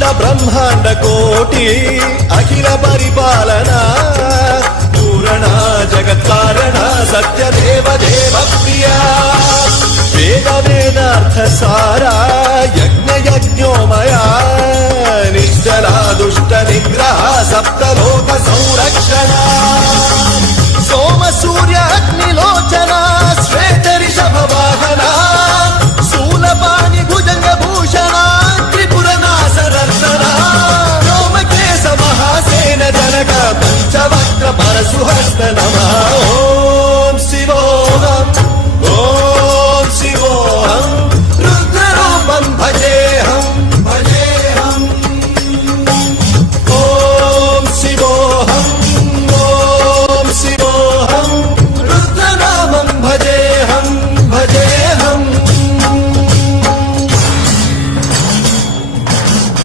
अखंड ब्रह्मांड कोटि अखिल परिपालना पूरणा जगत्कारणा सत्यदेव देव प्रिया वेद वेदार्थ सारा यज्ञ यज्ञोमया